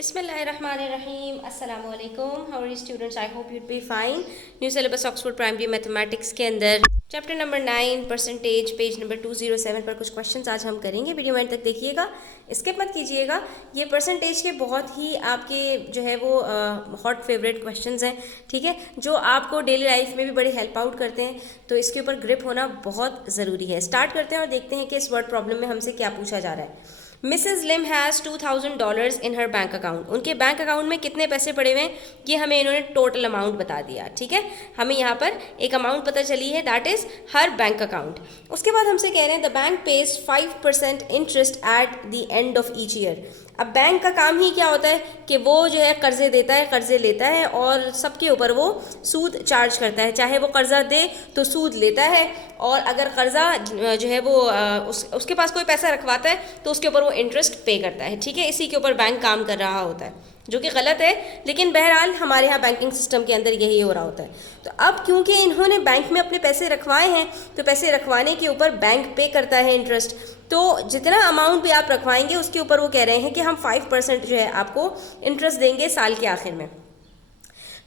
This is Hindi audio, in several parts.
बिस्मिल्लाहिर्रहमानिर्रहीम अस्सलाम वालेकुम। How are you students? I hope you'd be fine. New syllabus Oxford primary mathematics के अंदर chapter number 9 percentage page number 207 पर कुछ क्वेश्चंस आज हम करेंगे। वीडियो एंड तक देखिएगा, स्किप मत कीजिएगा। ये परसेंटेज के बहुत ही आपके जो है वो हॉट फेवरेट क्वेश्चंस हैं, ठीक है, जो आपको डेली लाइफ में भी बड़े हेल्प आउट करते हैं। तो इसके ऊपर ग्रिप होना बहुत ज़रूरी है। स्टार्ट करते हैं और देखते हैं कि इस वर्ड प्रॉब्लम में हमसे क्या पूछा जा रहा है। Mrs Lim has $2000 in her bank account. उनके बैंक अकाउंट में कितने पैसे पड़े हुए हैं, ये हमें इन्होंने टोटल अमाउंट बता दिया, ठीक है। हमें यहाँ पर एक अमाउंट पता चली है, that is her bank account. उसके बाद हमसे कह रहे हैं the bank page 5% interest at the end of each year. अब बैंक का काम ही क्या होता है कि वो जो है कर्जे देता है, कर्जे लेता है और सबके ऊपर वो सूद चार्ज करता है। चाहे वो कर्जा दे तो सूद लेता है, और अगर कर्जा जो है वो उसके पास कोई पैसा रखवाता है तो उसके ऊपर वो इंटरेस्ट पे करता है, ठीक है। इसी के ऊपर बैंक काम कर रहा होता है, जो कि गलत है, लेकिन बहरहाल हमारे यहाँ बैंकिंग सिस्टम के अंदर यही हो रहा होता है। तो अब क्योंकि इन्होंने बैंक में अपने पैसे रखवाए हैं तो पैसे रखवाने के ऊपर बैंक पे करता है इंटरेस्ट। तो जितना अमाउंट भी आप रखवाएंगे उसके ऊपर वो कह रहे हैं कि हम 5% जो है आपको इंटरेस्ट देंगे साल के आखिर में।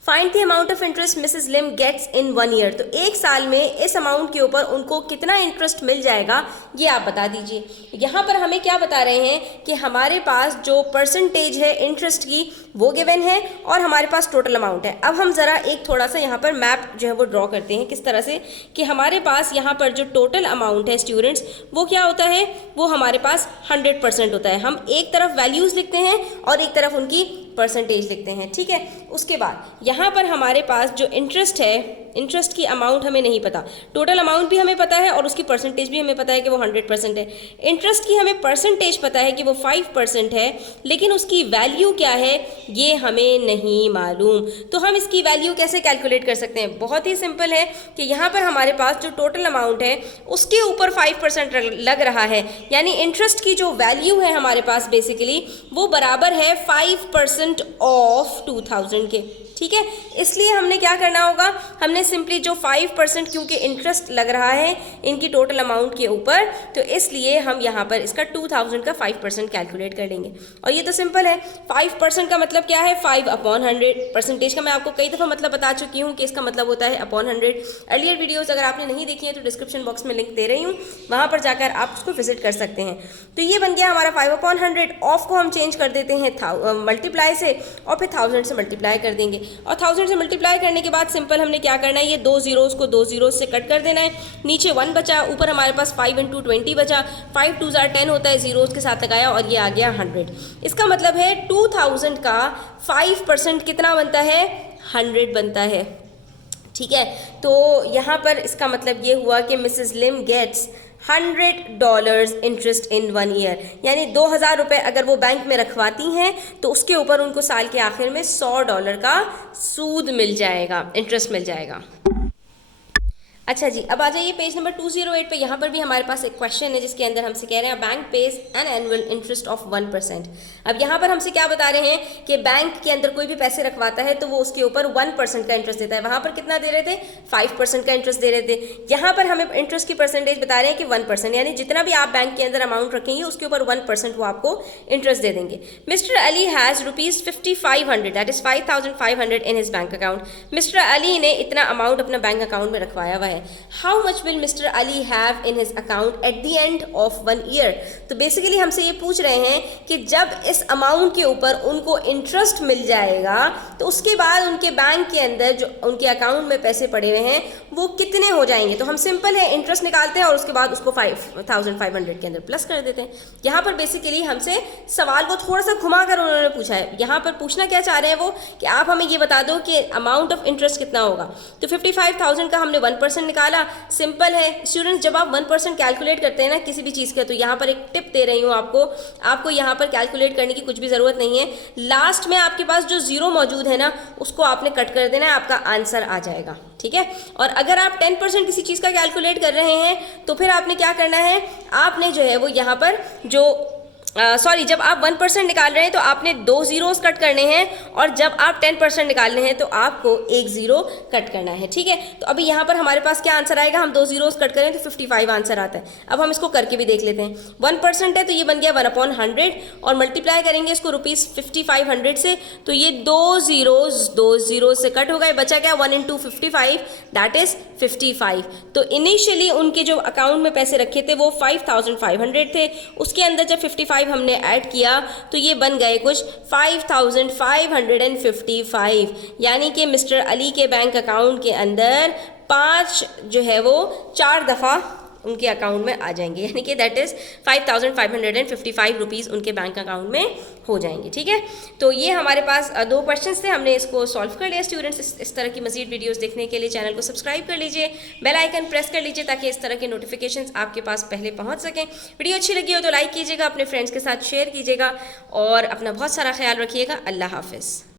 Find the amount of interest Mrs Lim gets in 1 year. तो एक साल में इस अमाउंट के ऊपर उनको कितना इंटरेस्ट मिल जाएगा ये आप बता दीजिए। यहाँ पर हमें क्या बता रहे हैं कि हमारे पास जो परसेंटेज है इंटरेस्ट की वो गिवन है और हमारे पास टोटल अमाउंट है। अब हम ज़रा एक थोड़ा सा यहाँ पर मैप जो है वो ड्रॉ करते हैं, किस तरह से कि हमारे पास यहाँ पर जो टोटल अमाउंट है स्टूडेंट्स वो क्या होता है, वो हमारे पास 100% होता है। हम एक तरफ वैल्यूज़ लिखते हैं और एक तरफ उनकी परसेंटेज लिखते हैं, ठीक है। उसके बाद यहाँ पर हमारे पास जो इंटरेस्ट है, इंटरेस्ट की अमाउंट हमें नहीं पता, टोटल अमाउंट भी हमें पता है और उसकी परसेंटेज भी हमें पता है कि वो 100% है। इंटरेस्ट की हमें परसेंटेज पता है कि वो 5% है, लेकिन उसकी वैल्यू क्या है ये हमें नहीं मालूम। तो हम इसकी वैल्यू कैसे कैलकुलेट कर सकते हैं? बहुत ही सिंपल है कि यहाँ पर हमारे पास जो टोटल अमाउंट है उसके ऊपर 5% लग रहा है, यानी इंटरेस्ट की जो वैल्यू है हमारे पास बेसिकली वो बराबर है 5% ऑफ 2000 के, ठीक है। इसलिए हमने क्या करना होगा, हमने सिंपली जो 5% क्योंकि इंटरेस्ट लग रहा है इनकी टोटल अमाउंट के ऊपर, तो इसलिए हम यहाँ पर इसका 2000 का 5% कैलकुलेट कर लेंगे। और ये तो सिंपल है, 5% का मतलब क्या है, 5/100। परसेंटेज का मैं आपको कई दफ़ा मतलब बता चुकी हूँ कि इसका मतलब होता है अपॉन 100। अर्लियर वीडियोज़ अगर आपने नहीं देखी है तो डिस्क्रिप्शन बॉक्स में लिंक दे रही हूँ, वहाँ पर जाकर आप उसको विजिट कर सकते हैं। तो ये बन गया हमारा 5/100। ऑफ को हम चेंज कर देते हैं मल्टीप्लाई से और फिर 1000 से मल्टीप्लाई कर देंगे, और 1000 से मल्टीप्लाई करने के बाद सिंपल हमने क्या करना है, ये 2 ज़ीरोज़ को 2 ज़ीरोज़ से कट कर देना है। नीचे 1 बचा, ऊपर हमारे पास 5 × 20 बचा, 5 2 10 होता है, ज़ीरोज़ के साथ लगाया और ये आ गया 100। इसका मतलब है 2000 का 5% कितना बनता है, 100 बनता है, ठीक है। तो यहाँ पर इसका मतलब ये हुआ कि Mrs Lim gets $100 interest in 1 year, यानी 2000 रुपये अगर वो बैंक में रखवाती हैं तो उसके ऊपर उनको साल के आखिर में $100 का सूद मिल जाएगा, इंटरेस्ट मिल जाएगा। अच्छा जी, अब आ जाइए पेज नंबर 208 पे। यहाँ पर भी हमारे पास एक क्वेश्चन है जिसके अंदर हमसे कह रहे हैं bank page an annual interest of 1%। अब यहाँ पर हमसे क्या बता रहे हैं कि बैंक के अंदर कोई भी पैसे रखवाता है तो वो उसके ऊपर 1% का इंटरेस्ट देता है। वहाँ पर कितना दे रहे थे, 5% का इंटरेस्ट दे रहे थे। यहाँ पर हमें इंटरेस्ट की परसेंटेज बता रहे हैं कि 1%, यानी जितना भी आप बैंक के अंदर अमाउंट रखेंगे उसके ऊपर 1% वो आपको इंटरेस्ट दे देंगे। Mister Ali has ₹5500, that is 5500 in his bank account. Mister Ali ने इतना अमाउंट अपना बैंक अकाउंट में रखवाया हुआ है। How much will mister Ali have in his account at the end of 1 year. तो बेसिकली हमसे ये पूछ रहे हैं कि जब इस अमाउंट के ऊपर उनको इंटरेस्ट मिल जाएगा तो उसके बाद उनके बैंक के अंदर जो उनके अकाउंट में पैसे पड़े हुए हैं वो कितने हो जाएंगे। तो हम सिंपल है इंटरेस्ट निकालते हैं और उसके बाद उसको 5500 के अंदर प्लस कर देते हैं। यहाँ पर बेसिकली हमसे सवाल को थोड़ा सा घुमा कर उन्होंने पूछा है। यहाँ पर पूछना क्या चाह रहे हैं वो कि आप हमें ये बता दो कि अमाउंट ऑफ इंटरेस्ट कितना होगा। तो 55,000 का हमने 1% निकाला। सिंपल है स्टूडेंट्स, जब आप 1% कैलकुलेट करते हैं ना किसी भी चीज़ का, तो यहाँ पर एक टिप दे रही हूँ आपको यहाँ पर कैलकुलेट करने की कुछ भी ज़रूरत नहीं है। लास्ट में आपके पास जो ज़ीरो मौजूद है ना उसको आपने कट कर देना है, आपका आंसर आ जाएगा, ठीक है। और अगर आप 10% किसी चीज़ का कैलकुलेट कर रहे हैं तो फिर आपने क्या करना है, आपने जो है वो यहाँ पर जो सॉरी, जब आप 1% निकाल रहे हैं तो आपने 2 जीरोस कट करने हैं, और जब आप 10% निकालने हैं तो आपको 1 जीरो कट करना है, ठीक है। तो अभी यहाँ पर हमारे पास क्या आंसर आएगा, हम 2 जीरोस कट करें तो 55 आंसर आता है। अब हम इसको करके भी देख लेते हैं। 1% है तो ये बन गया 1/100, और मल्टीप्लाई करेंगे इसको ₹5500 से, तो ये 2 जीरो से कट हो गए, बचा क्या 1 × 55, दैट इज 55। तो इनिशियली उनके जो अकाउंट में पैसे रखे थे वो 5500 थे, उसके अंदर जब 55 हमने ऐड किया तो ये बन गए कुछ 5555, यानी कि मिस्टर अली के बैंक अकाउंट के अंदर 5 जो है वो 4 दफ़ा उनके अकाउंट में आ जाएंगे, यानी कि दैट इज़ 5555 रुपीज़ उनके बैंक अकाउंट में हो जाएंगे, ठीक है। तो ये हमारे पास 2 क्वेश्चंस थे, हमने इसको सॉल्व कर लिया। स्टूडेंट्स, इस तरह की मज़ीद वीडियोस देखने के लिए चैनल को सब्सक्राइब कर लीजिए, बेल आइकन प्रेस कर लीजिए ताकि इस तरह के नोटिफिकेशंस आपके पास पहले पहुंच सकें। वीडियो अच्छी लगी हो तो लाइक कीजिएगा, अपने फ्रेंड्स के साथ शेयर कीजिएगा, और अपना बहुत सारा ख्याल रखिएगा। अल्लाह हाफिज़।